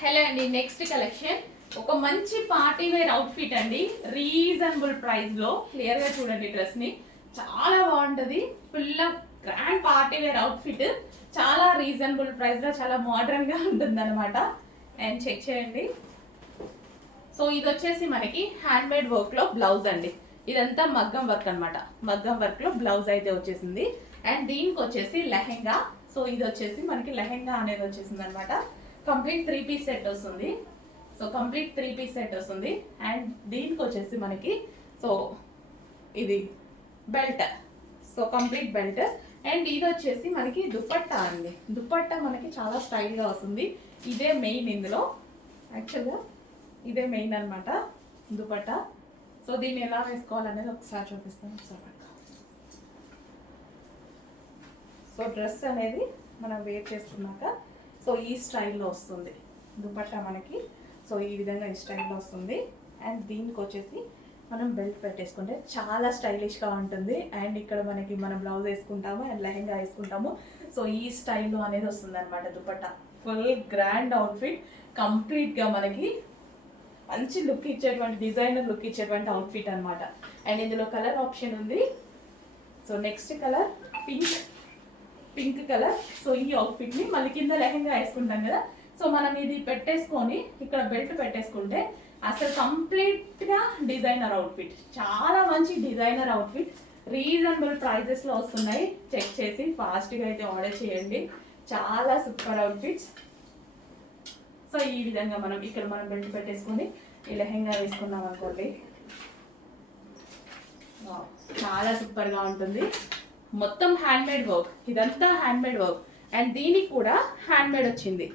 Hello అండి, next collection ఒక మంచి పార్టీ వేర్ అవుట్ఫిట్ అండి. రీజనబుల్ ప్రైస్ లో క్లియర్ గా చూడండి. డ్రెస్ ని చాలా బాగుంటది. Full grand party wear outfit, చాలా రీజనబుల్ ప్రైస్ లో చాలా మోడర్న్ గా ఉంటుంది అనమాట. అండ్ చెక్ చేయండి. సో ఇది వచ్చేసి మనకి హ్యాండ్ మేడ్ వర్క్ లో బ్లౌజ్ అండి. ఇదంతా మగ్గం వర్క్ అనమాట. మగ్గం వర్క్ లో బ్లౌజ్ అయితే వచ్చేసింది. అండ్ దీనికి వచ్చేసి లెహెంగా. సో ఇది వచ్చేసి మనకి లెహెంగా అనేది వచ్చేసింది అనమాట. కంప్లీట్ 3 పీస్ సెట్ వస్తుంది. సో కంప్లీట్ 3 పీస్ సెట్ వస్తుంది. అండ్ దీనికి వచ్చేసి మనకి సో ఇది belt. So complete belt. And ఇది వచ్చేసి మనకి దుపట్టా అండి. దుపట్టా మనకి చాలా స్టైల్గా వస్తుంది. ఇదే మెయిన్ ఇందులో. యాక్చువల్గా ఇదే మెయిన్ అనమాట దుపట్టా. సో దీన్ని ఎలా వేసుకోవాలనేది ఒకసారి చూపిస్తాను. ఒకసారి సో డ్రెస్ అనేది మనం వేర్ చేసుకున్నాక సో ఈ స్టైల్లో వస్తుంది దుపట్టా మనకి. సో ఈ విధంగా ఈ స్టైల్లో వస్తుంది. అండ్ దీనికి వచ్చేసి మనం బెల్ట్ పెట్టేసుకుంటే చాలా స్టైలిష్గా ఉంటుంది. అండ్ ఇక్కడ మనకి మనం బ్లౌజ్ వేసుకుంటాము అండ్ లెహెంగా వేసుకుంటాము. సో ఈ స్టైల్లో అనేది వస్తుంది అనమాట దుపట్టా. ఫుల్ గ్రాండ్ అవుట్ఫిట్, కంప్లీట్గా మనకి మంచి లుక్ ఇచ్చేటువంటి, డిజైనర్ లుక్ ఇచ్చేటువంటి అవుట్ఫిట్ అనమాట. అండ్ ఇందులో కలర్ ఆప్షన్ ఉంది. So next colour pink colour. So ఈ అవుట్ఫిట్ ని మళ్ళీ కింద లెహెంగా వేసుకుంటాం కదా. సో మనం ఇది పెట్టేసుకొని ఇక్కడ బెల్ట్ పెట్టేసుకుంటే అసలు కంప్లీట్ గా డిజైనర్ అవుట్ఫిట్. చాలా మంచి డిజైనర్ అవుట్ఫిట్. రీజనబుల్ ప్రైజెస్ లో వస్తున్నాయి. చెక్ చేసి ఫాస్ట్ గా అయితే ఆర్డర్ చేయండి. చాలా సూపర్ అవుట్ఫిట్స్. సో ఈ విధంగా మనం ఇక్కడ మనం బెల్ట్ పెట్టేసుకొని ఈ లెహెంగా వేసుకున్నాం అనుకోండి, చాలా సూపర్ గా ఉంటుంది. మొత్తం హ్యాండ్ మేడ్ వర్క్, ఇదంతా హ్యాండ్ మేడ్ వర్క్. అండ్ దీనికి కూడా హ్యాండ్ మేడ్ వచ్చింది.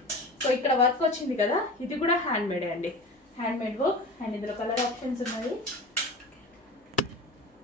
సో ఇక్కడ వర్క్ వచ్చింది కదా, ఇది కూడా హ్యాండ్ మేడే అండి. Hand made work. అండ్ ఇందులో కలర్ ఆప్షన్స్ ఉన్నాయి.